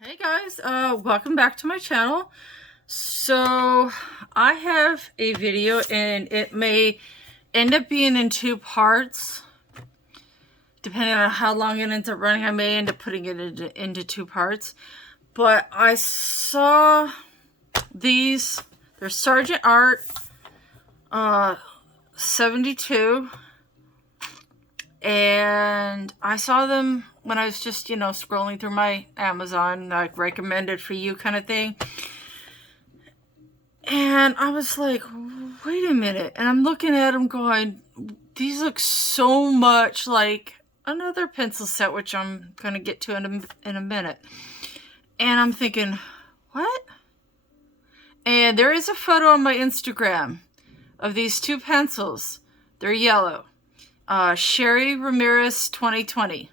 Hey guys, welcome back to my channel. So I have a video and it may end up being in two parts. Depending on how long it ends up running, I may end up putting it into two parts. But I saw these, they're Sargent Art 72. And I saw them when I was just, scrolling through my Amazon, like recommended for you kind of thing. And I was like, wait a minute. And I'm looking at them going, these look so much like another pencil set, which I'm going to get to in a minute. And I'm thinking, what? And there is a photo on my Instagram of these two pencils. They're yellow. Sherry Ramirez 2020,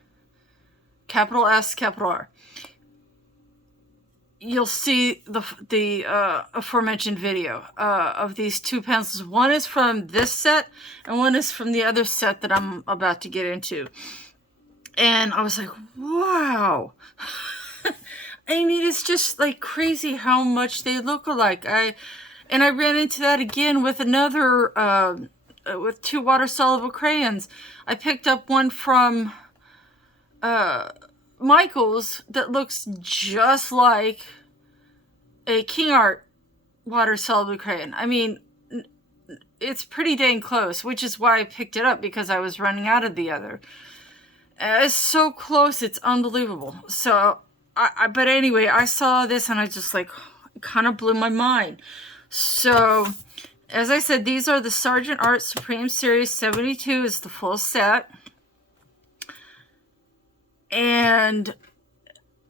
capital S, capital R. You'll see the aforementioned video of these two pencils. One is from this set, and one is from the other set that I'm about to get into. And I was like, wow. I mean, it's just like crazy how much they look alike. And I ran into that again with another with two water-soluble crayons. I picked up one from Michael's that looks just like a King Art water-soluble crayon. I mean, it's pretty dang close, which is why I picked it up, because I was running out of the other. It's so close, it's unbelievable. So, but anyway, I saw this and I just like, it kind of blew my mind. So, as I said, these are the Sargent Arts Supreme Series 72 is the full set. And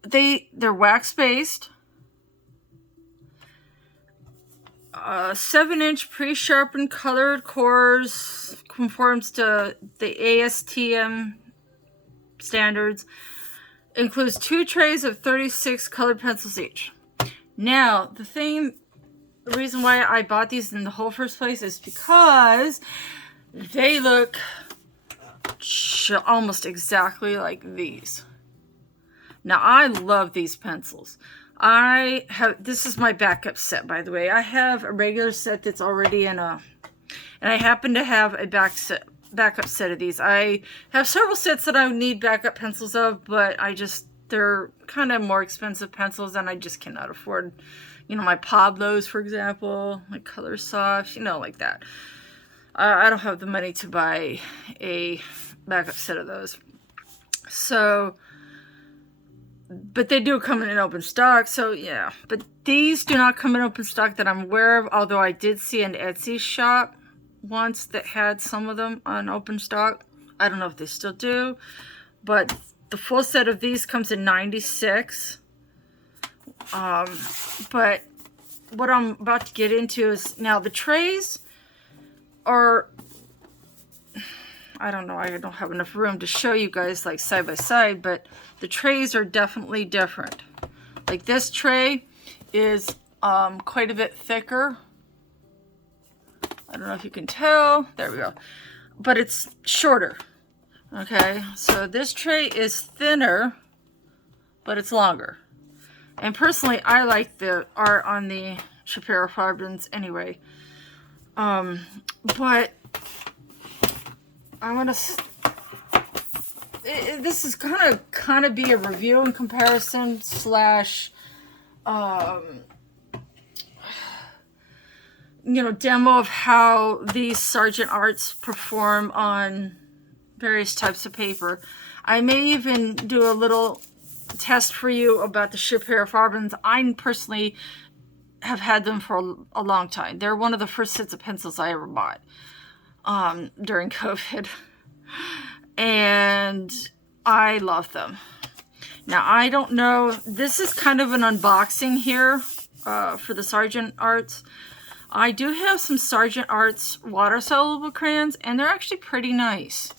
they're wax-based. 7-inch pre-sharpened colored cores, conforms to the Astm standards. Includes 2 trays of 36 colored pencils each. Now, the reason why I bought these in the whole first place is because they look almost exactly like these. Now, I love these pencils. This is my backup set, by the way. I have a regular set that's already and I happen to have a backup set of these. I have several sets that I need backup pencils of, but they're kind of more expensive pencils and I just cannot afford. My Pablos, for example, my Color Soft, like that. I don't have the money to buy a backup set of those. So, but they do come in an open stock, so yeah. But these do not come in open stock that I'm aware of, although I did see an Etsy shop once that had some of them on open stock. I don't know if they still do, but the full set of these comes in 96. But what I'm about to get into is, now the trays are, I don't know, I don't have enough room to show you guys like side by side, but the trays are definitely different. Like this tray is quite a bit thicker. I don't know if you can tell. There we go. But it's shorter. Okay, so this tray is thinner, but it's longer. And personally, I like the art on the Schipper Farbens anyway. But I'm gonna. This is gonna kind of be a review and comparison slash, demo of how these Sargent Arts perform on various types of paper. I may even do a little test for you about the Schipper Farbens. I personally have had them for a long time. They're one of the first sets of pencils I ever bought during COVID. And I love them. Now, I don't know. This is kind of an unboxing here for the Sargent Arts. I do have some Sargent Arts water-soluble crayons, and they're actually pretty nice.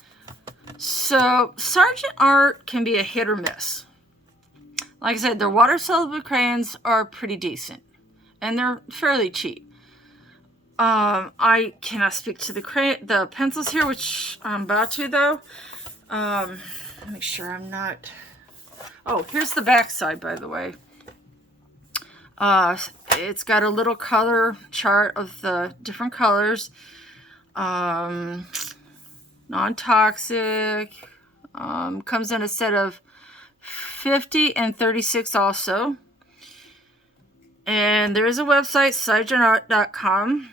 So, Sargent Art can be a hit or miss. Like I said, their water-soluble crayons are pretty decent. And they're fairly cheap. I cannot speak to the pencils here, which I'm about to, though. Make sure I'm not... Oh, here's the back side, by the way. It's got a little color chart of the different colors. Non-toxic. Comes in a set of 50 and 36 also. And there is a website, sargentart.com.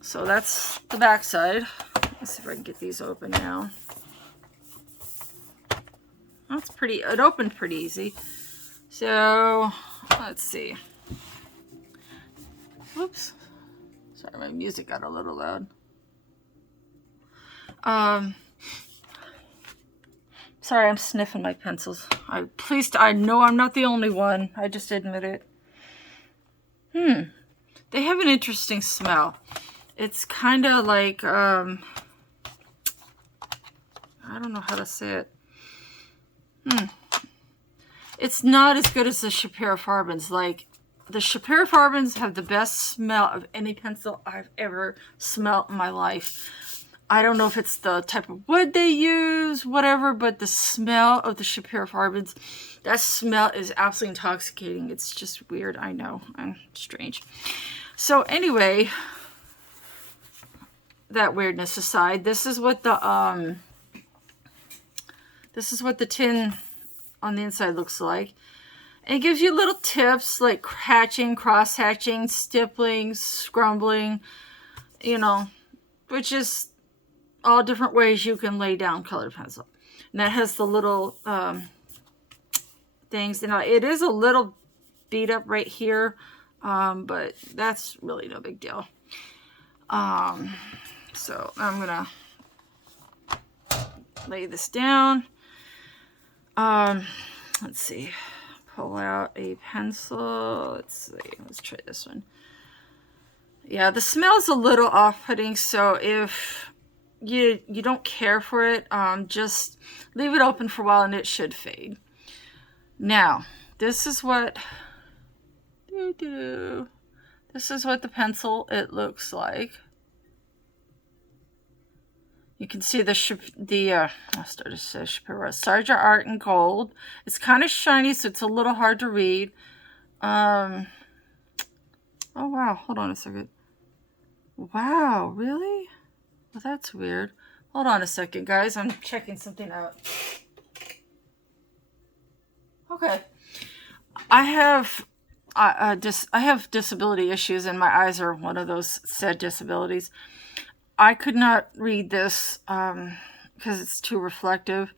So that's the back side. Let's see if I can get these open now. That's pretty, it opened pretty easy. So, let's see. Oops. Sorry, my music got a little loud. Sorry, I'm sniffing my pencils. I know I'm not the only one. I just admit it. They have an interesting smell. It's kind of like, I don't know how to say it. It's not as good as the Schipper Farbens. Like, the Schipper Farbens have the best smell of any pencil I've ever smelled in my life. I don't know if it's the type of wood they use, whatever, but the smell of the Schipper Farbens, that smell is absolutely intoxicating. It's just weird. I know. I'm strange. So anyway, that weirdness aside, this is what the tin on the inside looks like. And it gives you little tips like hatching, cross hatching, stippling, scrumbling, you know, which is all different ways you can lay down colored pencil. And that has the little things. Now it is a little beat up right here, but that's really no big deal. So I'm gonna lay this down. Let's see, pull out a pencil. Let's see, let's try this one. Yeah, the smell's a little off-putting, so if you don't care for it, just leave it open for a while and it should fade. Now, this is what this is what the pencil it looks like. You can see the Sargent Art in gold. It's kind of shiny, so it's a little hard to read. Oh wow, hold on a second. Wow, really? Well, that's weird. Hold on a second, guys. I'm checking something out. Okay. I have disability issues, and my eyes are one of those said disabilities. I could not read this because it's too reflective,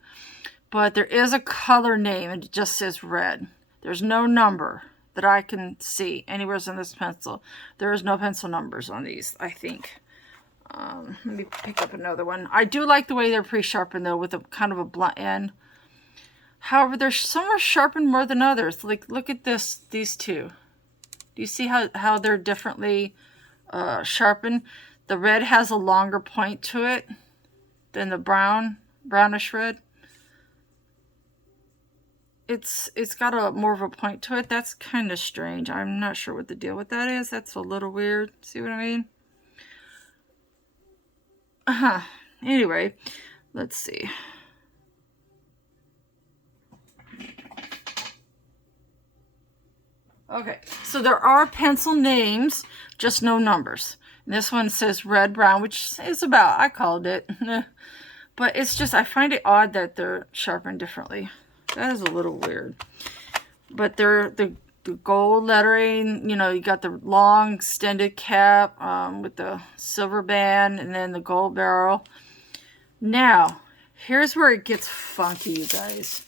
but there is a color name and it just says red. There's no number that I can see anywhere on this pencil. There is no pencil numbers on these, I think. Let me pick up another one. I do like the way they're pre-sharpened though, with a kind of a blunt end. However, some are sharpened more than others. Like, look at these two. Do you see how they're differently sharpened? The red has a longer point to it than the brownish red. It's got a more of a point to it. That's kind of strange. I'm not sure what the deal with that is. That's a little weird. See what I mean? Anyway, let's see. Okay, so there are pencil names, just no numbers. And this one says red, brown, which is about, I called it. But it's just, I find it odd that they're sharpened differently. That is a little weird. But they're the gold lettering, you know, you got the long extended cap with the silver band and then the gold barrel. Now, here's where it gets funky, you guys.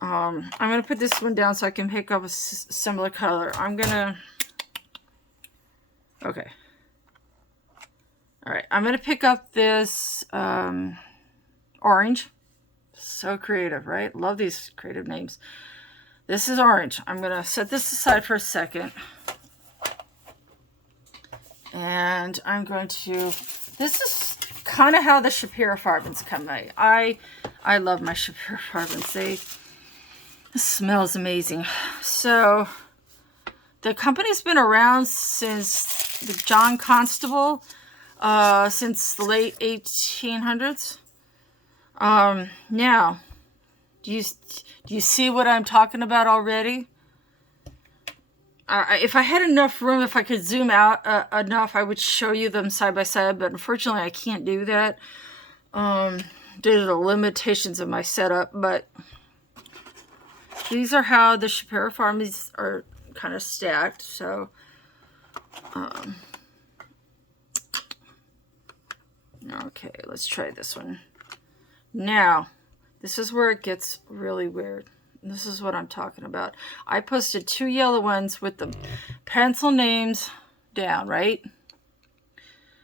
I'm going to put this one down so I can pick up a similar color. Okay. Alright, I'm going to pick up this orange. So creative, right? Love these creative names. This is orange. I'm going to set this aside for a second. And I'm going to... This is kind of how the Schipper Farbens come out. I love my Schipper Farbens. It smells amazing. So, the company's been around since the John Constable, since the late 1800s. Now, do you see what I'm talking about already? if I had enough room, if I could zoom out enough, I would show you them side by side, but unfortunately I can't do that due to the limitations of my setup. But these are how the Schipper Farbens are kind of stacked. So okay, let's try this one. Now, this is where it gets really weird. This is what I'm talking about. I posted 2 yellow ones with the pencil names down, right?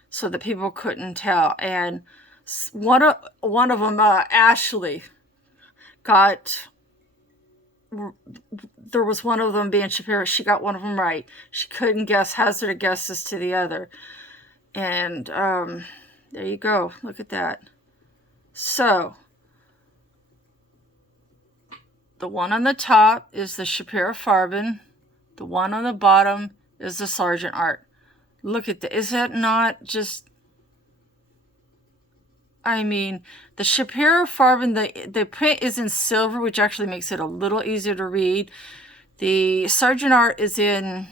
So that people couldn't tell. And one of them, Ashley, got... There was one of them being Schipper. She got one of them right. She couldn't hazard a guess as to the other. And there you go. Look at that. So, the one on the top is the Schipper Farben. The one on the bottom is the Sargent Art. Look at that. Is that not just... I mean, the Schipper Farben, the print is in silver, which actually makes it a little easier to read. The Sargent Art is in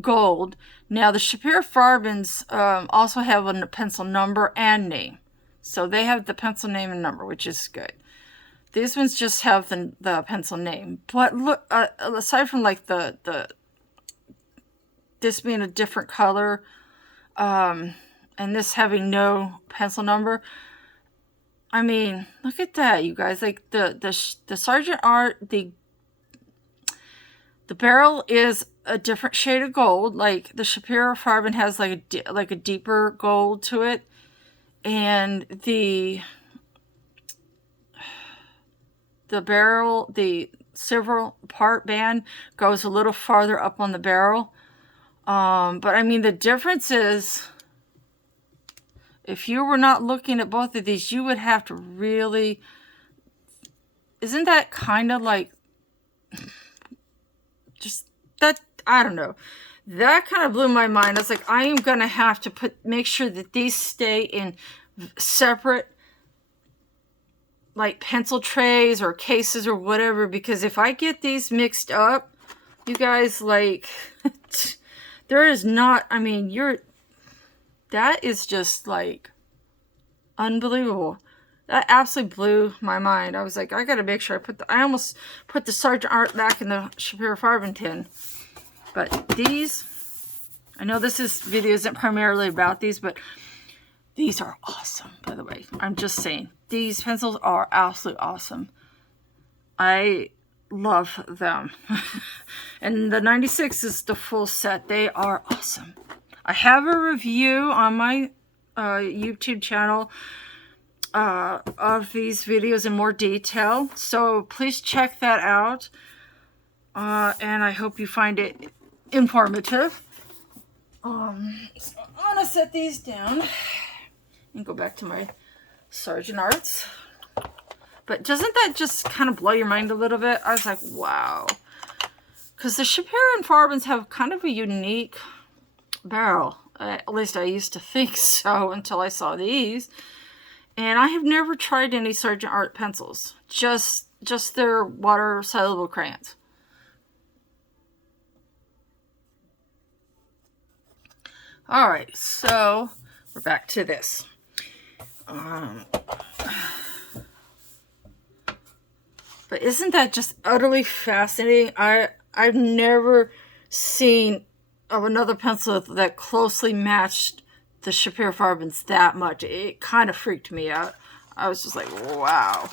gold. Now, the Schipper Farbens also have a pencil number and name. So they have the pencil name and number, which is good. These ones just have the pencil name. But look, aside from like this being a different color, and this having no pencil number, I mean, look at that, you guys. Like the Sargent Art, the barrel is a different shade of gold. Like the Schipper Farben has like a deeper gold to it, and the barrel, the silver part band goes a little farther up on the barrel. But I mean, the difference is, if you were not looking at both of these, you would have to really... Isn't that kind of like... Just that... I don't know. That kind of blew my mind. I was like, I am going to have to make sure that these stay in separate, like, pencil trays or cases or whatever. Because if I get these mixed up, you guys, like... there is not... I mean, that is just, like, unbelievable. That absolutely blew my mind. I was like, I gotta make sure I almost put the Sargent Art back in the Schipper Farben tin. But these, I know this video isn't primarily about these, but these are awesome, by the way. I'm just saying. These pencils are absolutely awesome. I love them. And the 96 is the full set. They are awesome. I have a review on my YouTube channel of these videos in more detail, so please check that out, and I hope you find it informative. So I'm gonna set these down and go back to my Sargent Arts. But doesn't that just kind of blow your mind a little bit? I was like, wow. Because the Schipper and Farbens have kind of a unique barrel. At least I used to think so until I saw these. And I have never tried any Sargent Art pencils. Just their water-soluble crayons. Alright, so we're back to this. But isn't that just utterly fascinating? I've never seen another pencil that closely matched the Schipper Farbens that much. It kind of freaked me out. I was just like, wow.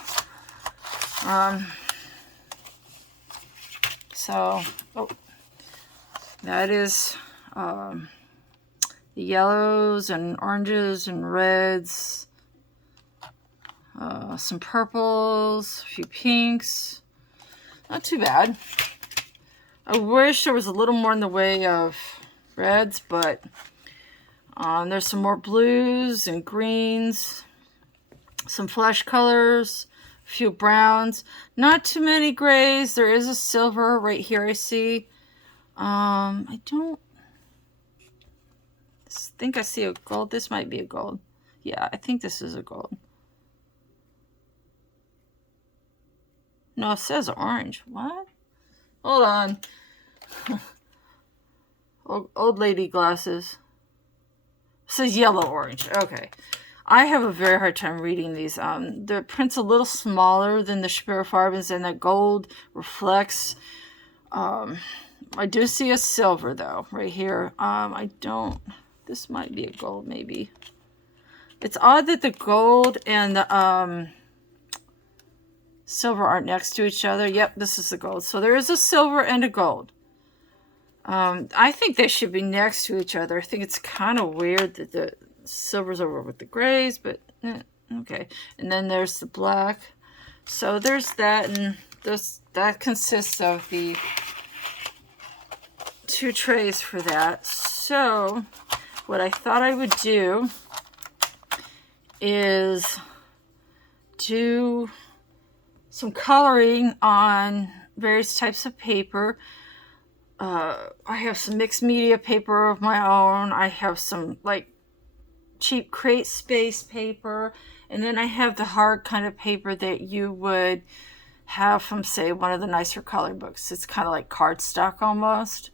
That is the yellows and oranges and reds. Some purples, a few pinks. Not too bad. I wish there was a little more in the way of reds, but there's some more blues and greens, some flesh colors, a few browns, not too many grays. There is a silver right here, I see. I don't think I see a gold. This might be a gold. Yeah, I think this is a gold. No, it says orange. What? Hold on. Old lady glasses. It says yellow orange. Okay. I have a very hard time reading these. The print's a little smaller than the Schipper Farbens, and the gold reflects. I do see a silver though right here. I don't. This might be a gold, maybe. It's odd that the gold and the silver aren't next to each other. Yep, this is the gold. So there is a silver and a gold. I think they should be next to each other. I think it's kind of weird that the silver's over with the grays, but okay. And then there's the black. So there's that, and that consists of the 2 trays for that. So what I thought I would do is do some coloring on various types of paper. I have some mixed media paper of my own. I have some like cheap crate space paper, and then I have the hard kind of paper that you would have from, say, one of the nicer coloring books. It's kind of like cardstock almost.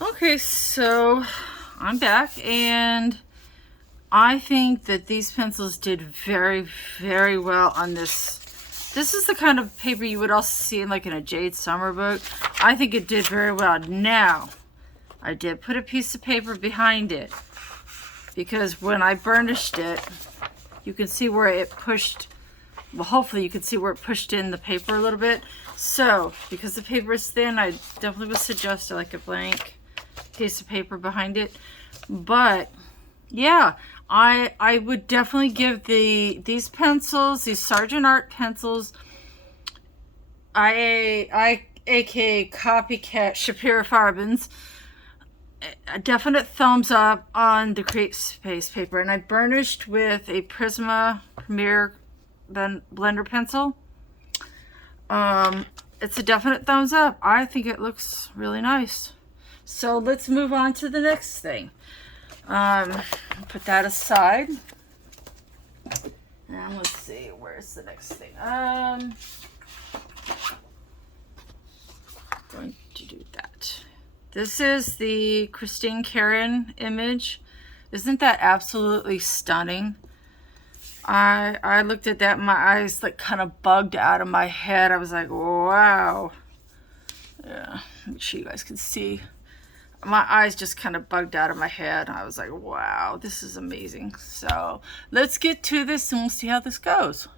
Okay, so I'm back, and I think that these pencils did very, very well on this. This is the kind of paper you would also see in like in a Jade Summer book. I think it did very well. Now, I did put a piece of paper behind it because when I burnished it, you can see where it pushed, well, hopefully you can see where it pushed in the paper a little bit. So, because the paper is thin, I definitely would suggest like a blank piece of paper behind it. But yeah, I would definitely give these pencils, these Sargent Art pencils, aka copycat Schipper Farbens, a definite thumbs up on the Create Space paper. And I burnished with a Prisma Premier blender pencil. It's a definite thumbs up. I think it looks really nice. So let's move on to the next thing. Put that aside. And let's see, where's the next thing? Going to do that. This is the Christine Karen image. Isn't that absolutely stunning? I looked at that and my eyes like kind of bugged out of my head. I was like, wow. Yeah, make sure you guys can see. My eyes just kind of bugged out of my head. I was like, wow, this is amazing. So let's get to this and we'll see how this goes.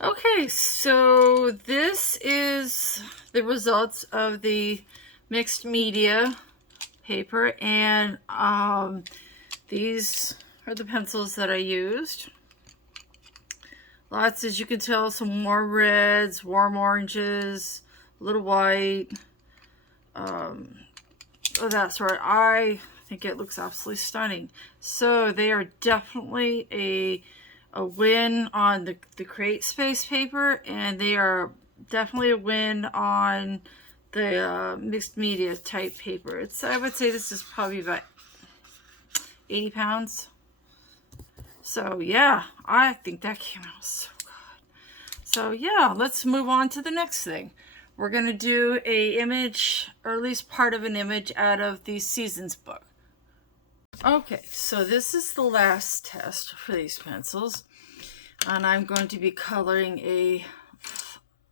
Okay, so this is the results of the mixed media paper, and these are the pencils that I used. Lots, as you can tell, some more reds, warm oranges, a little white, of that sort. I think it looks absolutely stunning. So they are definitely a win on the Create Space paper, and they are definitely a win on the mixed media type paper. I would say this is probably about 80 pounds. So yeah, I think that came out so good. So yeah, let's move on to the next thing. We're gonna do a image, or at least part of an image, out of the Seasons book. Okay, so this is the last test for these pencils, and I'm going to be coloring at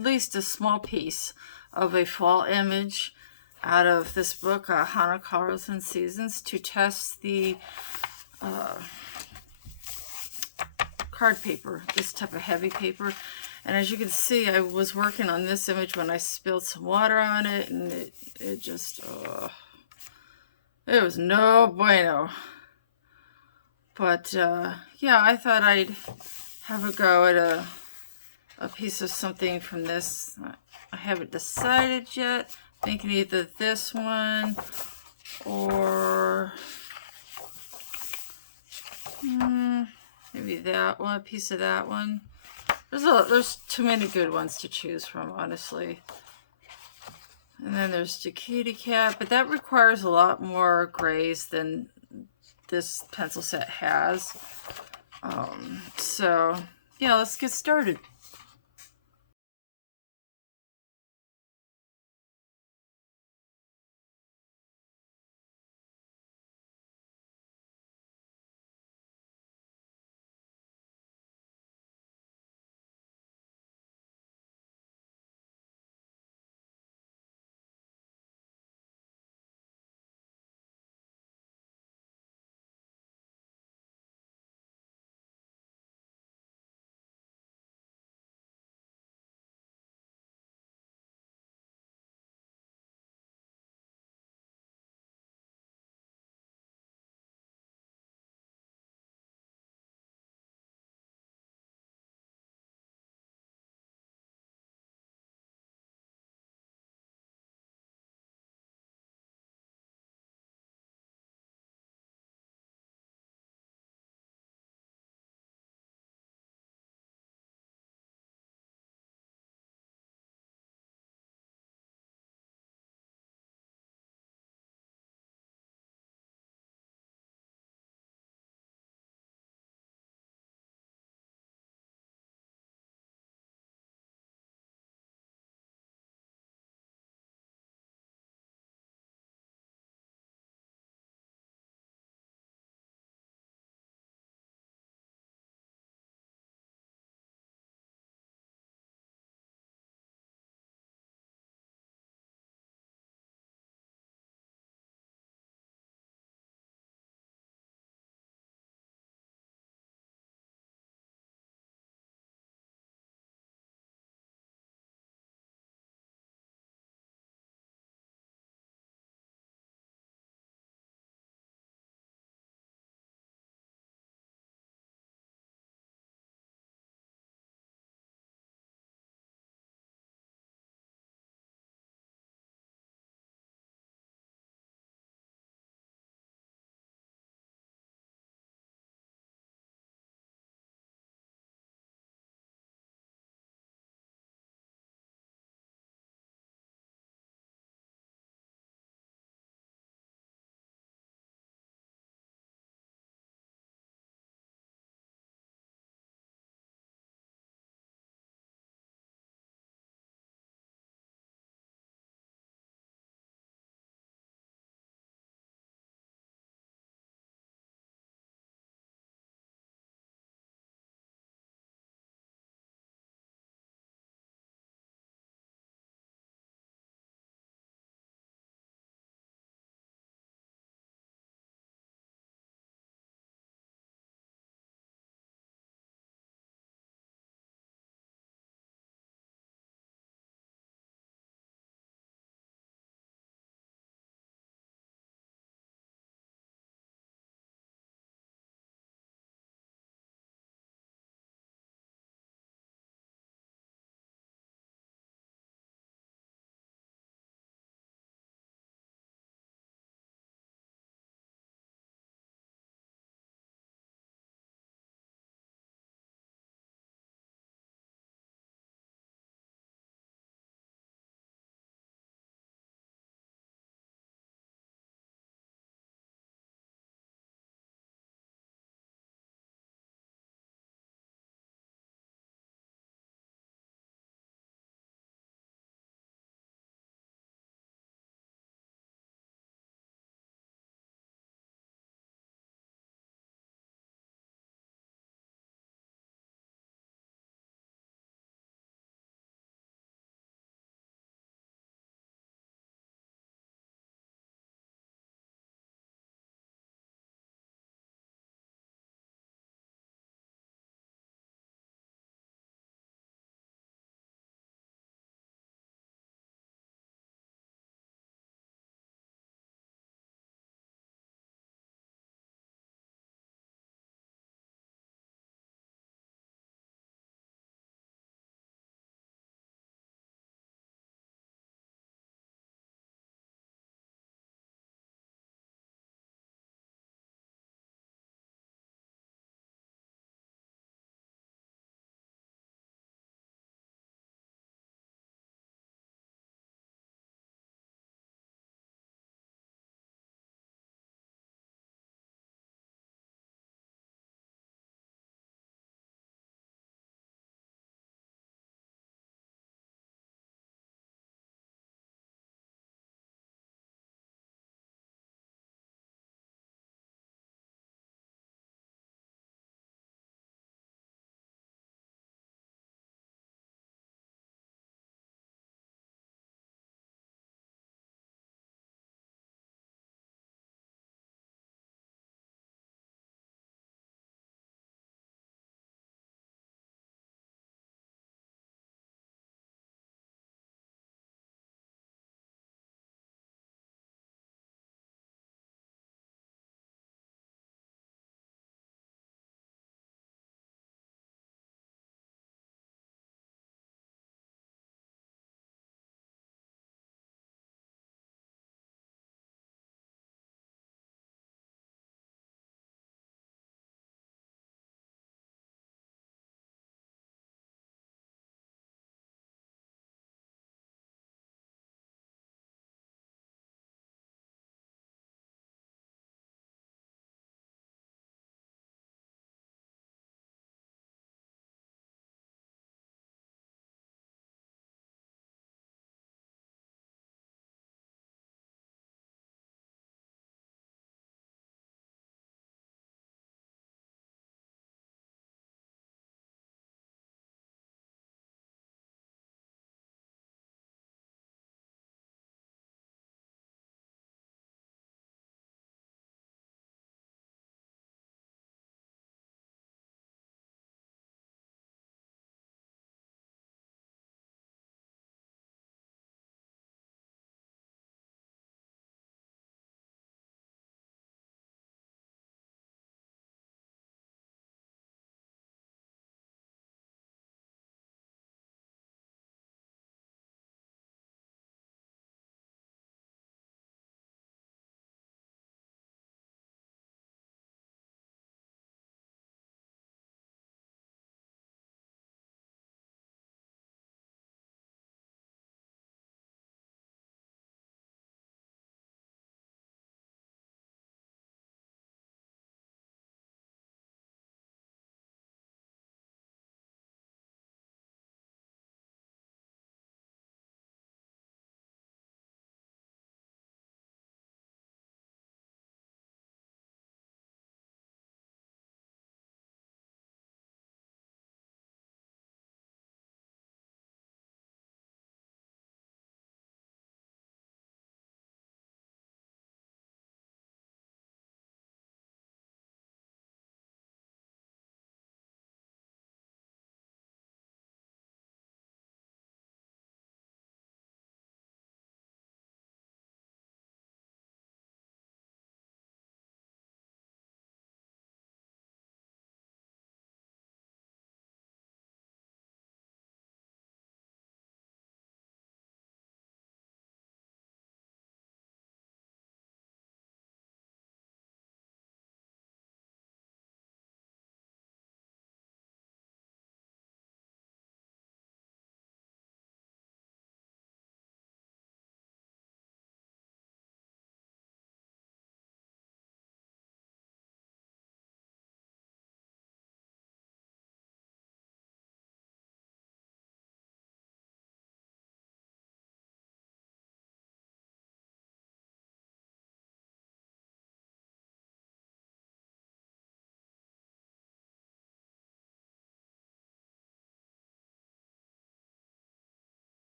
least a small piece of a fall image out of this book, Hana Colors and Seasons, to test the card paper, this type of heavy paper. And as you can see, I was working on this image when I spilled some water on it, and it just, it was no bueno. But yeah, I thought I'd have a go at a piece of something from this. I haven't decided yet. Thinking either this one or maybe that one, a piece of that one. There's too many good ones to choose from, honestly. And then there's the kitty cat, but that requires a lot more grays than this pencil set has. So yeah, let's get started.